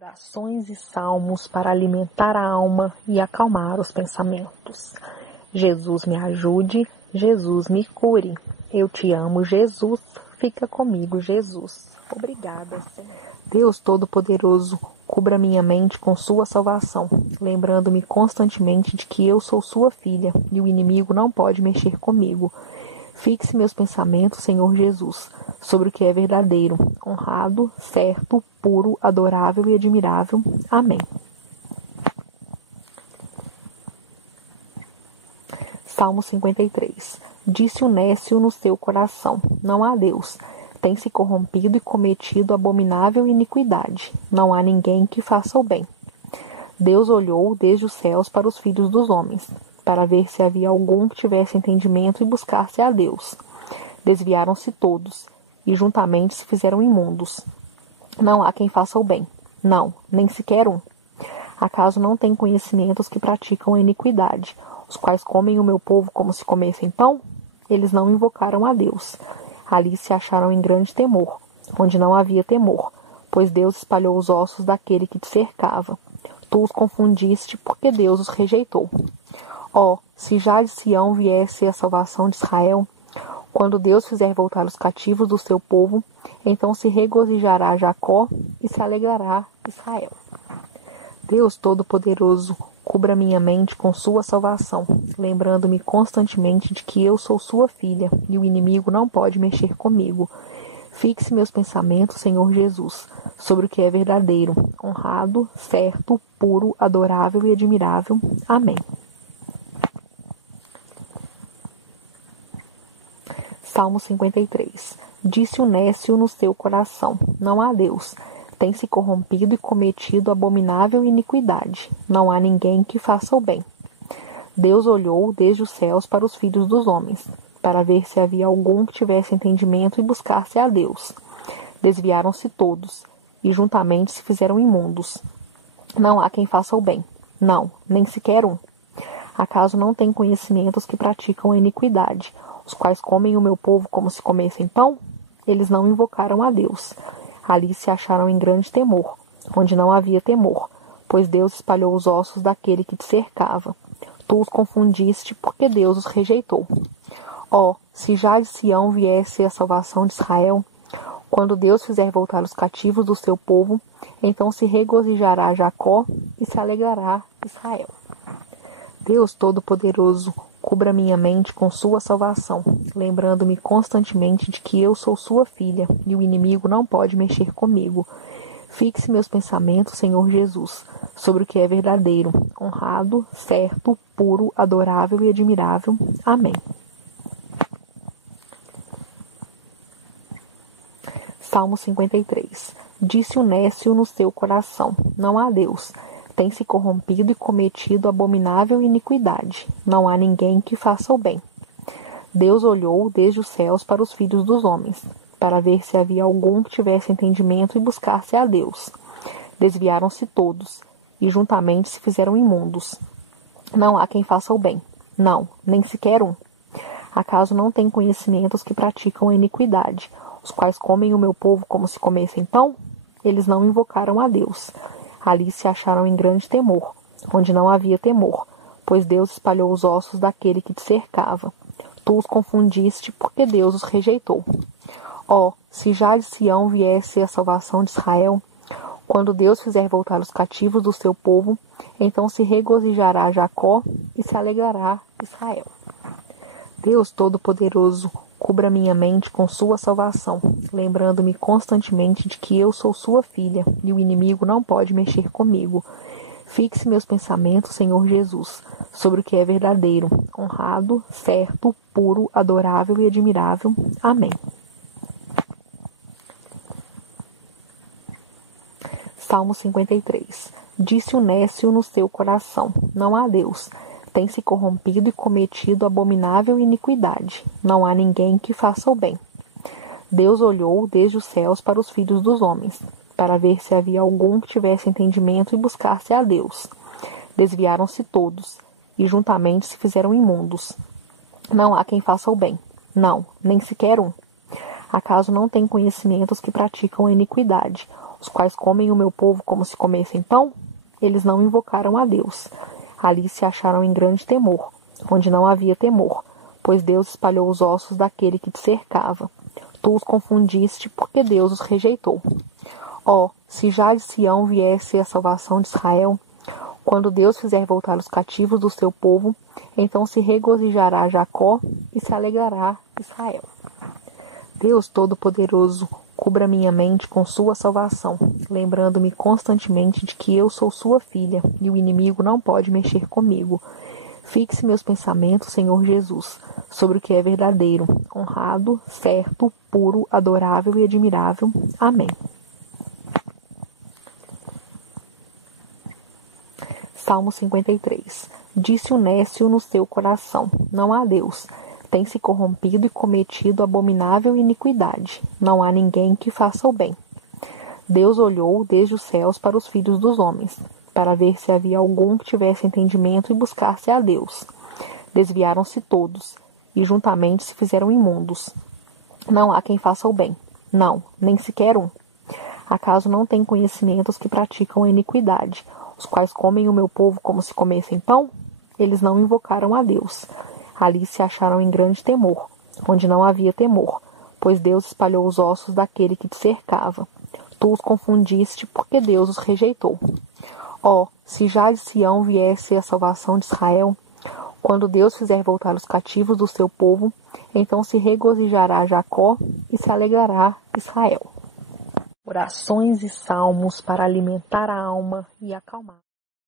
Orações e salmos para alimentar a alma e acalmar os pensamentos. Jesus me ajude, Jesus me cure. Eu te amo, Jesus. Fica comigo, Jesus. Obrigada, Senhor. Deus Todo-Poderoso, cubra minha mente com sua salvação, lembrando-me constantemente de que eu sou sua filha e o inimigo não pode mexer comigo. Fixe meus pensamentos, Senhor Jesus, sobre o que é verdadeiro, honrado, certo, puro, adorável e admirável. Amém. Salmo 53. Disse o nécio no seu coração: não há Deus. Tem se corrompido e cometido abominável iniquidade. Não há ninguém que faça o bem. Deus olhou desde os céus para os filhos dos homens, para ver se havia algum que tivesse entendimento e buscasse a Deus. Desviaram-se todos, e juntamente se fizeram imundos. Não há quem faça o bem. Não, nem sequer um. Acaso não tem conhecimento os que praticam a iniquidade, os quais comem o meu povo como se comessem pão? Eles não invocaram a Deus. Ali se acharam em grande temor, onde não havia temor, pois Deus espalhou os ossos daquele que te cercava. Tu os confundiste, porque Deus os rejeitou. Ó, se já de Sião viesse a salvação de Israel, quando Deus fizer voltar os cativos do seu povo, então se regozijará Jacó e se alegrará Israel. Deus Todo-Poderoso, cubra minha mente com sua salvação, lembrando-me constantemente de que eu sou sua filha e o inimigo não pode mexer comigo. Fixe meus pensamentos, Senhor Jesus, sobre o que é verdadeiro, honrado, certo, puro, adorável e admirável. Amém. Salmo 53. Disse o nécio no seu coração: não há Deus. Tem se corrompido e cometido abominável iniquidade. Não há ninguém que faça o bem. Deus olhou desde os céus para os filhos dos homens, para ver se havia algum que tivesse entendimento e buscasse a Deus. Desviaram-se todos, e juntamente se fizeram imundos. Não há quem faça o bem. Não, nem sequer um. Acaso não tem conhecimento os que praticam a iniquidade, os quais comem o meu povo como se comessem pão? Eles não invocaram a Deus. Ali se acharam em grande temor, onde não havia temor, pois Deus espalhou os ossos daquele que te cercava. Tu os confundiste, porque Deus os rejeitou. Ó, se já de Sião viesse a salvação de Israel, quando Deus fizer voltar os cativos do seu povo, então se regozijará Jacó e se alegrará Israel. Deus Todo-Poderoso, cubra minha mente com sua salvação, lembrando-me constantemente de que eu sou sua filha e o inimigo não pode mexer comigo. Fixe meus pensamentos, Senhor Jesus, sobre o que é verdadeiro, honrado, certo, puro, adorável e admirável. Amém. Salmo 53. Disse o nécio no seu coração: não há Deus. Tem se corrompido e cometido abominável iniquidade. Não há ninguém que faça o bem. Deus olhou desde os céus para os filhos dos homens, para ver se havia algum que tivesse entendimento e buscasse a Deus. Desviaram-se todos, e juntamente se fizeram imundos. Não há quem faça o bem. Não, nem sequer um. Acaso não tem conhecimento os que praticam a iniquidade, os quais comem o meu povo como se comessem pão? Eles não invocaram a Deus. Ali se acharam em grande temor, onde não havia temor, pois Deus espalhou os ossos daquele que te cercava. Tu os confundiste, porque Deus os rejeitou. Ó, se já de Sião viesse a salvação de Israel, quando Deus fizer voltar os cativos do seu povo, então se regozijará Jacó e se alegrará Israel. Deus Todo-Poderoso, cubra minha mente com sua salvação, lembrando-me constantemente de que eu sou sua filha e o inimigo não pode mexer comigo. Fixe meus pensamentos, Senhor Jesus, sobre o que é verdadeiro, honrado, certo, puro, adorável e admirável. Amém. Salmo 53. Disse o nécio no seu coração: não há Deus. Tem se corrompido e cometido abominável iniquidade. Não há ninguém que faça o bem. Deus olhou desde os céus para os filhos dos homens, para ver se havia algum que tivesse entendimento e buscasse a Deus. Desviaram-se todos, e juntamente se fizeram imundos. Não há quem faça o bem. Não, nem sequer um. Acaso não tem conhecimento os que praticam a iniquidade, os quais comem o meu povo como se comessem pão? Eles não invocaram a Deus. Ali se acharam em grande temor, onde não havia temor, pois Deus espalhou os ossos daquele que te cercava. Tu os confundiste, porque Deus os rejeitou. Ó, se já de Sião viesse a salvação de Israel, quando Deus fizer voltar os cativos do seu povo, então se regozijará Jacó e se alegrará Israel. Deus Todo-Poderoso, cubra minha mente com sua salvação, lembrando-me constantemente de que eu sou sua filha e o inimigo não pode mexer comigo. Fixe meus pensamentos, Senhor Jesus, sobre o que é verdadeiro, honrado, certo, puro, adorável e admirável. Amém. Salmo 53. Disse o nécio no seu coração: não há Deus. Tem se corrompido e cometido abominável iniquidade. Não há ninguém que faça o bem. Deus olhou desde os céus para os filhos dos homens, para ver se havia algum que tivesse entendimento e buscasse a Deus. Desviaram-se todos, e juntamente se fizeram imundos. Não há quem faça o bem. Não, nem sequer um. Acaso não têm conhecimento os que praticam a iniquidade, os quais comem o meu povo como se comessem pão? Eles não invocaram a Deus. Ali se acharam em grande temor, onde não havia temor, pois Deus espalhou os ossos daquele que te cercava. Tu os confundiste, porque Deus os rejeitou. Ó, se já de Sião viesse a salvação de Israel, quando Deus fizer voltar os cativos do seu povo, então se regozijará Jacó e se alegrará Israel. Orações e salmos para alimentar a alma e acalmar.